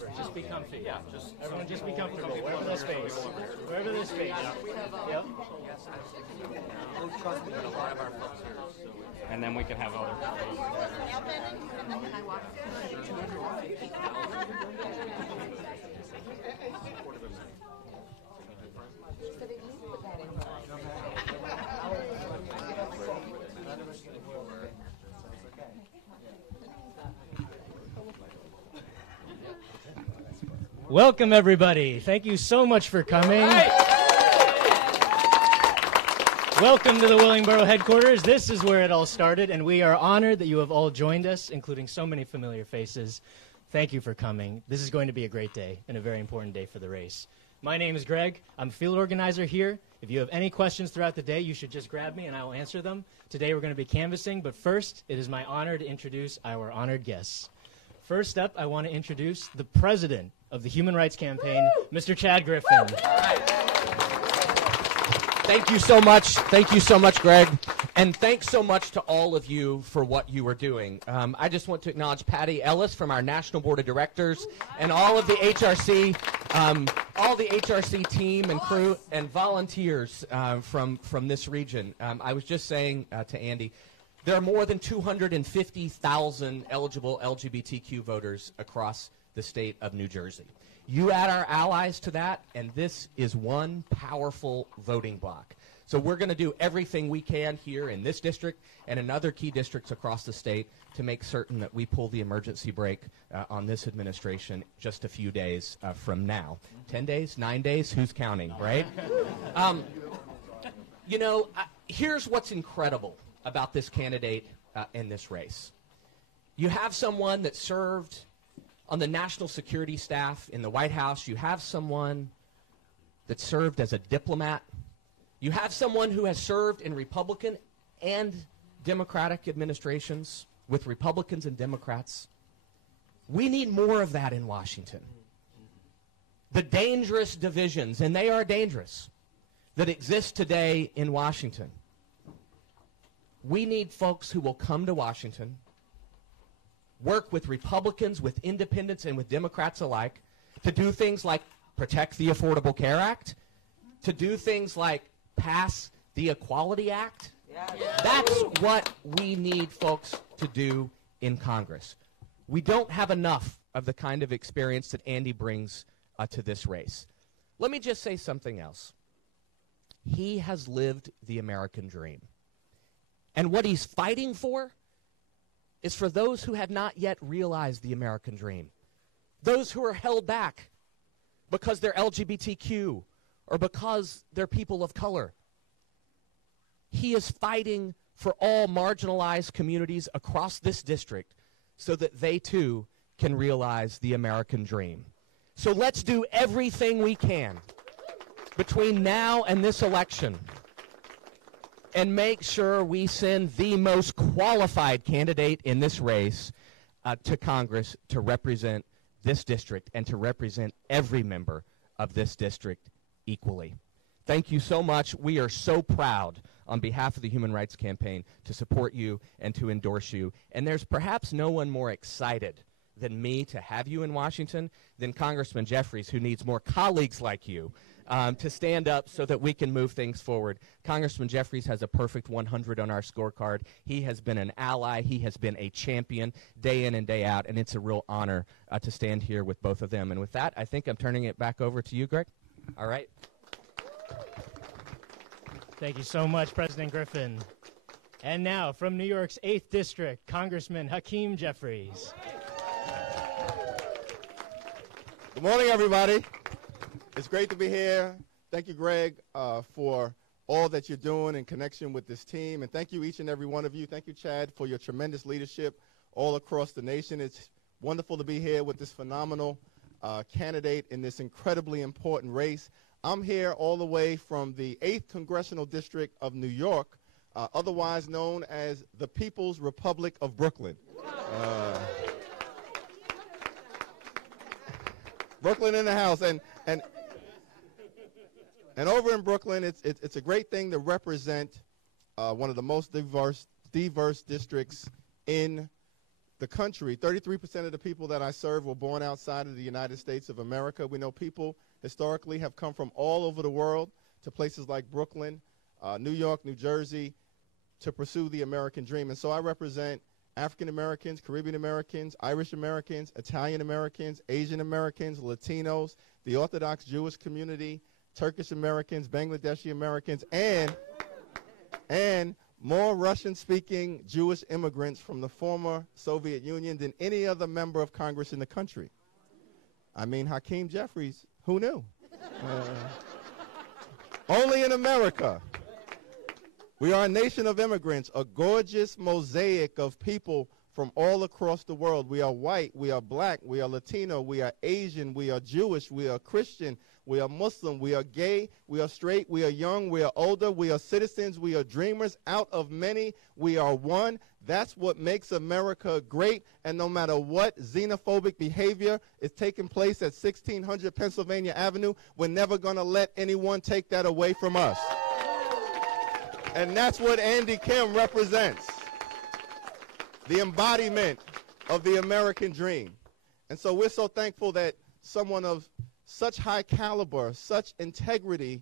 wherever. Just be comfy. Yeah, everyone just be comfortable. Wherever there's space. Wherever there's space. Yep. And then we can have other. Welcome, everybody. Thank you so much for coming. Welcome to the Willingboro headquarters. This is where it all started, and we are honored that you have all joined us, including so many familiar faces. Thank you for coming. This is going to be a great day and a very important day for the race. My name is Greg. I'm a field organizer here. If you have any questions throughout the day, you should just grab me and I will answer them. Today we're going to be canvassing, but first, it is my honor to introduce our honored guests. First up, I want to introduce the president of the Human Rights Campaign, Mr. Chad Griffin. Thank you so much. Thank you so much, Greg. And thanks so much to all of you for what you are doing. I just want to acknowledge Patty Ellis from our National Board of Directors and all of the HRC, team and crew and volunteers from this region. I was just saying to Andy, there are more than 250,000 eligible LGBTQ voters across the state of New Jersey. You add our allies to that, and this is one powerful voting bloc. So we're going to do everything we can here in this district and in other key districts across the state to make certain that we pull the emergency brake on this administration just a few days from now. 10 days? 9 days? Who's counting, right? Here's what's incredible about this candidate in this race. You have someone that served on the national security staff in the White House. You have someone that served as a diplomat. You have someone who has served in Republican and Democratic administrations with Republicans and Democrats. We need more of that in Washington. The dangerous divisions, and they are dangerous, that exist today in Washington. We need folks who will come to Washington, work with Republicans, with independents, and with Democrats alike to do things like protect the Affordable Care Act, to do things like pass the Equality Act. Yeah. That's what we need folks to do in Congress. We don't have enough of the kind of experience that Andy brings to this race. Let me just say something else. He has lived the American dream. And what he's fighting for is for those who have not yet realized the American dream, those who are held back because they're LGBTQ or because they're people of color. He is fighting for all marginalized communities across this district so that they too can realize the American dream. So let's do everything we can between now and this election and make sure we send the most qualified candidate in this race to Congress to represent this district and to represent every member of this district equally. Thank you so much. We are so proud on behalf of the Human Rights Campaign to support you and to endorse you. And there's perhaps no one more excited than me to have you in Washington than Congressman Jeffries, who needs more colleagues like you to stand up so that we can move things forward. Congressman Jeffries has a perfect 100 on our scorecard. He has been an ally. He has been a champion day in and day out, and it's a real honor to stand here with both of them. And with that, I think I'm turning it back over to you, Greg. All right. Thank you so much, President Griffin. And now, from New York's 8th District, Congressman Hakeem Jeffries. Good morning, everybody. It's great to be here. Thank you, Greg, for all that you're doing in connection with this team. And thank you, each and every one of you. Thank you, Chad, for your tremendous leadership all across the nation. It's wonderful to be here with this phenomenal candidate in this incredibly important race. I'm here all the way from the 8th Congressional District of New York, otherwise known as the People's Republic of Brooklyn. Brooklyn in the house. And over in Brooklyn, it's a great thing to represent one of the most diverse districts in the country. 33% of the people that I serve were born outside of the United States of America. We know people historically have come from all over the world to places like Brooklyn, New York, New Jersey, to pursue the American dream. And so I represent African Americans, Caribbean Americans, Irish Americans, Italian Americans, Asian Americans, Latinos, the Orthodox Jewish community, Turkish Americans, Bangladeshi Americans, and more Russian-speaking Jewish immigrants from the former Soviet Union than any other member of Congress in the country. I mean, Hakeem Jeffries, who knew? Only in America. We are a nation of immigrants, a gorgeous mosaic of people from all across the world. We are white, we are black, we are Latino, we are Asian, we are Jewish, we are Christian, we are Muslim, we are gay, we are straight, we are young, we are older, we are citizens, we are dreamers. Out of many, we are one. That's what makes America great, and no matter what xenophobic behavior is taking place at 1600 Pennsylvania Avenue, we're never going to let anyone take that away from us. And that's what Andy Kim represents, the embodiment of the American dream. And so we're so thankful that someone of such high caliber, such integrity,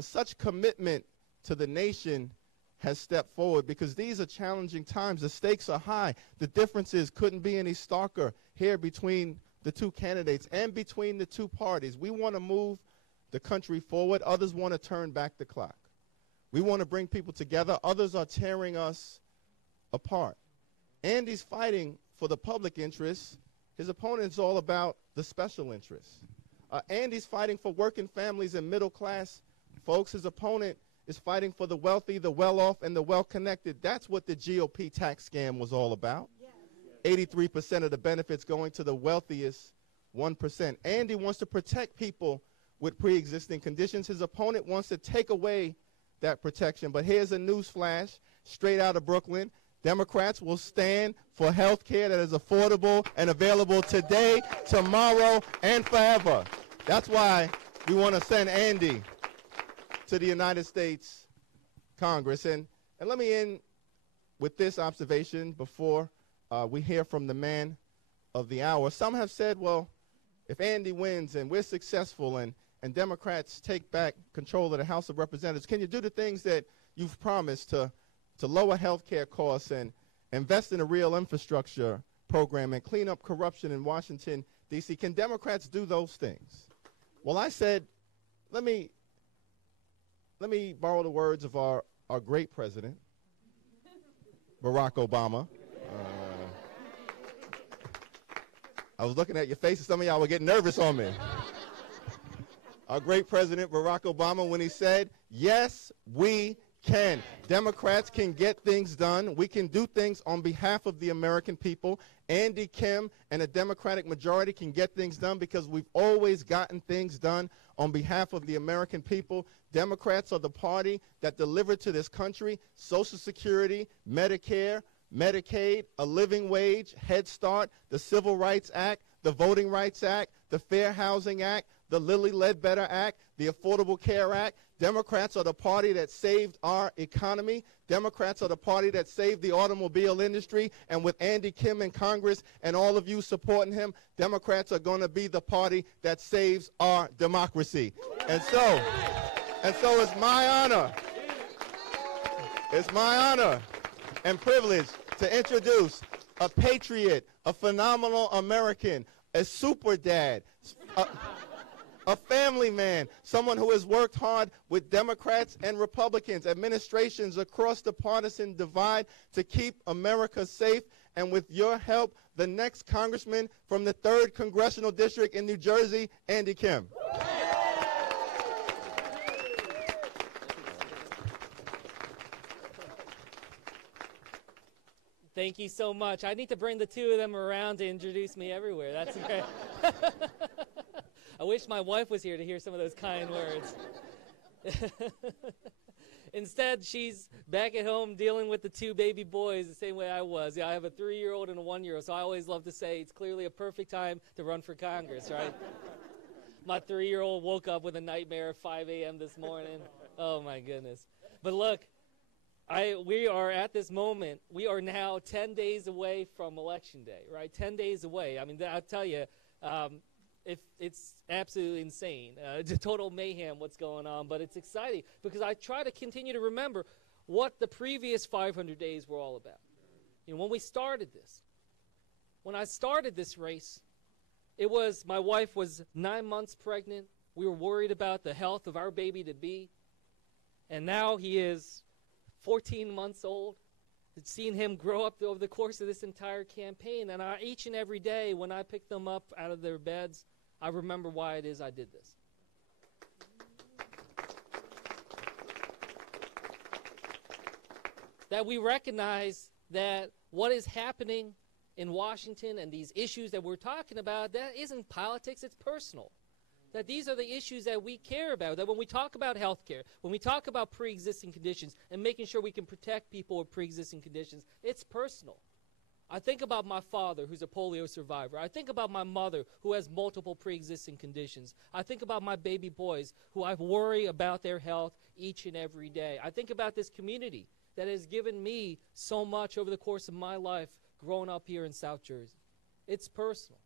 such commitment to the nation has stepped forward, because these are challenging times. The stakes are high. The differences couldn't be any starker here between the two candidates and between the two parties. We want to move the country forward. Others want to turn back the clock. We want to bring people together. Others are tearing us apart. Andy's fighting for the public interest. His opponent's all about the special interests. Andy's fighting for working families and middle class folks. His opponent is fighting for the wealthy, the well-off, and the well-connected. That's what the GOP tax scam was all about. 83% of the benefits going to the wealthiest 1%. Andy wants to protect people with pre-existing conditions. His opponent wants to take away that protection. But here's a news flash straight out of Brooklyn. Democrats will stand for health care that is affordable and available today, tomorrow, and forever. That's why we want to send Andy to the United States Congress. And let me end with this observation before we hear from the man of the hour. Some have said, well, if Andy wins and we're successful and Democrats take back control of the House of Representatives, can you do the things that you've promised to lower health care costs and invest in a real infrastructure program and clean up corruption in Washington, D.C.? Can Democrats do those things? Well, I said, let me borrow the words of our great president, Barack Obama. I was looking at your faces. Some of y'all were getting nervous on me. Our great president, Barack Obama, when he said, yes, we can. Democrats can get things done. We can do things on behalf of the American people. Andy Kim and a Democratic majority can get things done because we've always gotten things done on behalf of the American people. Democrats are the party that delivered to this country Social Security, Medicare, Medicaid, a living wage, Head Start, the Civil Rights Act, the Voting Rights Act, the Fair Housing Act, the Lilly Ledbetter Act, the Affordable Care Act. Democrats are the party that saved our economy. Democrats are the party that saved the automobile industry. And with Andy Kim in Congress and all of you supporting him, Democrats are going to be the party that saves our democracy. And so it's my honor and privilege to introduce a patriot, a phenomenal American, a super dad, a family man, someone who has worked hard with Democrats and Republicans, administrations across the partisan divide to keep America safe. And with your help, the next congressman from the 3rd Congressional District in New Jersey, Andy Kim. Thank you so much. I need to bring the two of them around to introduce me everywhere. That's great. I wish my wife was here to hear some of those kind words. Instead, she's back at home dealing with the 2 baby boys the same way I was. Yeah, I have a 3-year-old and a 1-year-old, so I always love to say it's clearly a perfect time to run for Congress, right? My 3-year-old woke up with a nightmare at 5 a.m. this morning. Oh, my goodness. But look, we are at this moment, we are now 10 days away from Election Day, right? 10 days away. I mean, I'll tell you, it's absolutely insane. It's a total mayhem what's going on, but it's exciting because I try to continue to remember what the previous 500 days were all about. You know, when I started this race, my wife was 9 months pregnant. We were worried about the health of our baby-to-be. And now he is 14 months old. I've seen him grow up over the course of this entire campaign. And each and every day when I pick them up out of their beds, I remember why it is I did this. That we recognize that what is happening in Washington and these issues that we're talking about, that isn't politics, it's personal. That these are the issues that we care about. That when we talk about health care, when we talk about pre-existing conditions and making sure we can protect people with pre-existing conditions, it's personal. I think about my father, who's a polio survivor. I think about my mother, who has multiple pre-existing conditions. I think about my baby boys, who I worry about their health each and every day. I think about this community that has given me so much over the course of my life growing up here in South Jersey. It's personal.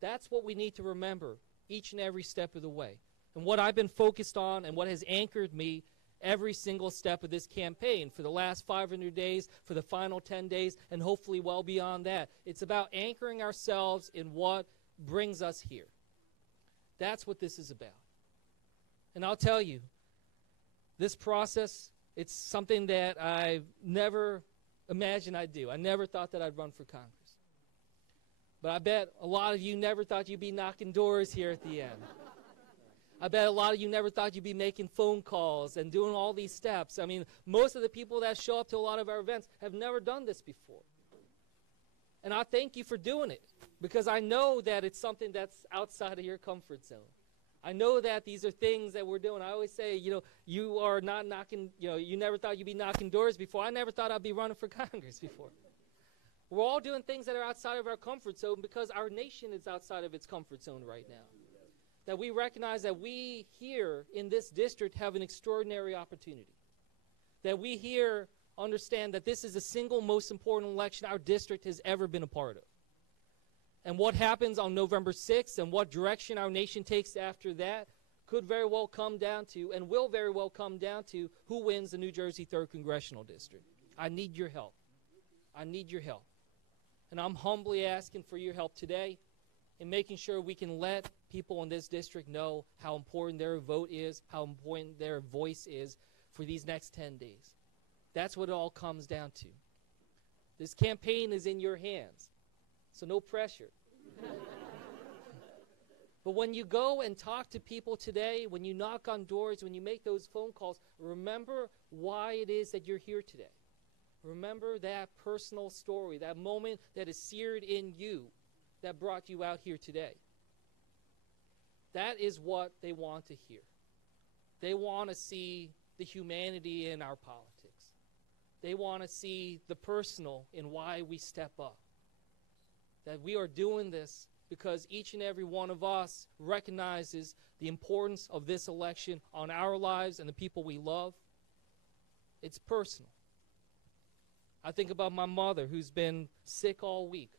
That's what we need to remember each and every step of the way. And what I've been focused on and what has anchored me every single step of this campaign for the last 500 days, for the final 10 days, and hopefully well beyond that. It's about anchoring ourselves in what brings us here. That's what this is about. And I'll tell you, this process, it's something that I never imagined I'd do. I never thought that I'd run for Congress. But I bet a lot of you never thought you'd be knocking doors here at the end. I bet a lot of you never thought you'd be making phone calls and doing all these steps. I mean, most of the people that show up to a lot of our events have never done this before. And I thank you for doing it because I know that it's something that's outside of your comfort zone. I know that these are things that we're doing. I always say, you are not knocking, you never thought you'd be knocking doors before. I never thought I'd be running for Congress before. We're all doing things that are outside of our comfort zone because our nation is outside of its comfort zone right now. That we recognize that we here in this district have an extraordinary opportunity. That we here understand that this is the single most important election our district has ever been a part of. And what happens on November 6th and what direction our nation takes after that could very well come down to, and will very well come down to, who wins the New Jersey 3rd Congressional District. I need your help. I need your help. And I'm humbly asking for your help today in making sure we can let people in this district know how important their vote is, how important their voice is for these next 10 days. That's what it all comes down to. This campaign is in your hands, so no pressure. But when you go and talk to people today, when you knock on doors, when you make those phone calls, remember why it is that you're here today. Remember that personal story, that moment that is seared in you that brought you out here today. That is what they want to hear. They want to see the humanity in our politics. They want to see the personal in why we step up. That we are doing this because each and every one of us recognizes the importance of this election on our lives and the people we love. It's personal. I think about my mother who's been sick all week.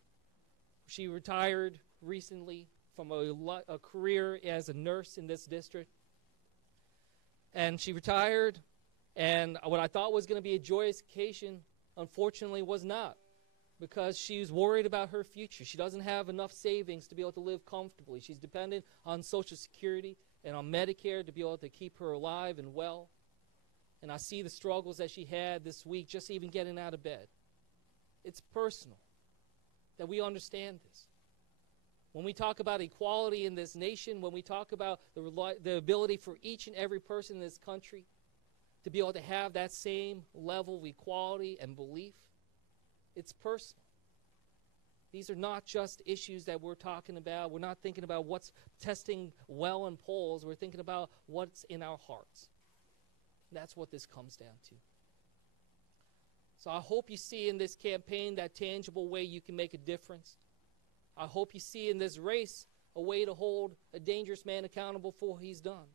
She retired recently from a career as a nurse in this district. And she retired, and what I thought was going to be a joyous occasion, unfortunately, was not, because she's worried about her future. She doesn't have enough savings to be able to live comfortably. She's dependent on Social Security and on Medicare to be able to keep her alive and well. And I see the struggles that she had this week just even getting out of bed. It's personal that we understand this. When we talk about equality in this nation, when we talk about the ability for each and every person in this country to be able to have that same level of equality and belief, it's personal. These are not just issues that we're talking about. We're not thinking about what's testing well in polls. We're thinking about what's in our hearts. That's what this comes down to. So I hope you see in this campaign that tangible way you can make a difference. I hope you see in this race a way to hold a dangerous man accountable for what he's done.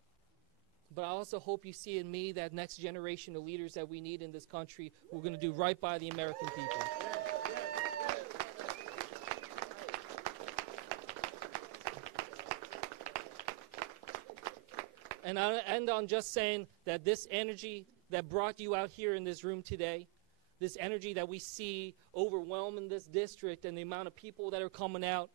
But I also hope you see in me that next generation of leaders that we need in this country who are going to do right by the American people. And I'll end on just saying that this energy that brought you out here in this room today, this energy that we see overwhelming this district and the amount of people that are coming out,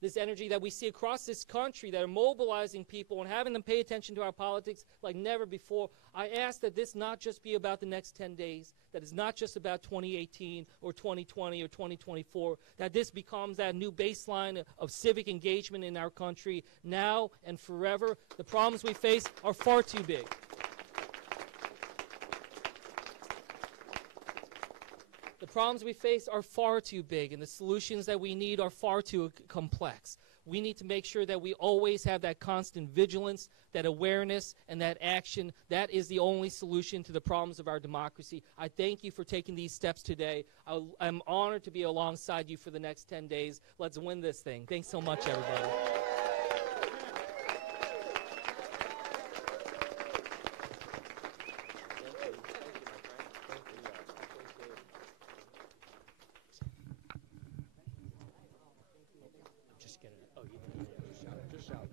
this energy that we see across this country that are mobilizing people and having them pay attention to our politics like never before. I ask that this not just be about the next 10 days, that it's not just about 2018 or 2020 or 2024, that this becomes that new baseline of civic engagement in our country now and forever. The problems we face are far too big. The problems we face are far too big, and the solutions that we need are far too complex. We need to make sure that we always have that constant vigilance, that awareness, and that action. That is the only solution to the problems of our democracy. I thank you for taking these steps today. I'm honored to be alongside you for the next 10 days. Let's win this thing. Thanks so much, everybody. Just get it. Oh, you just shout.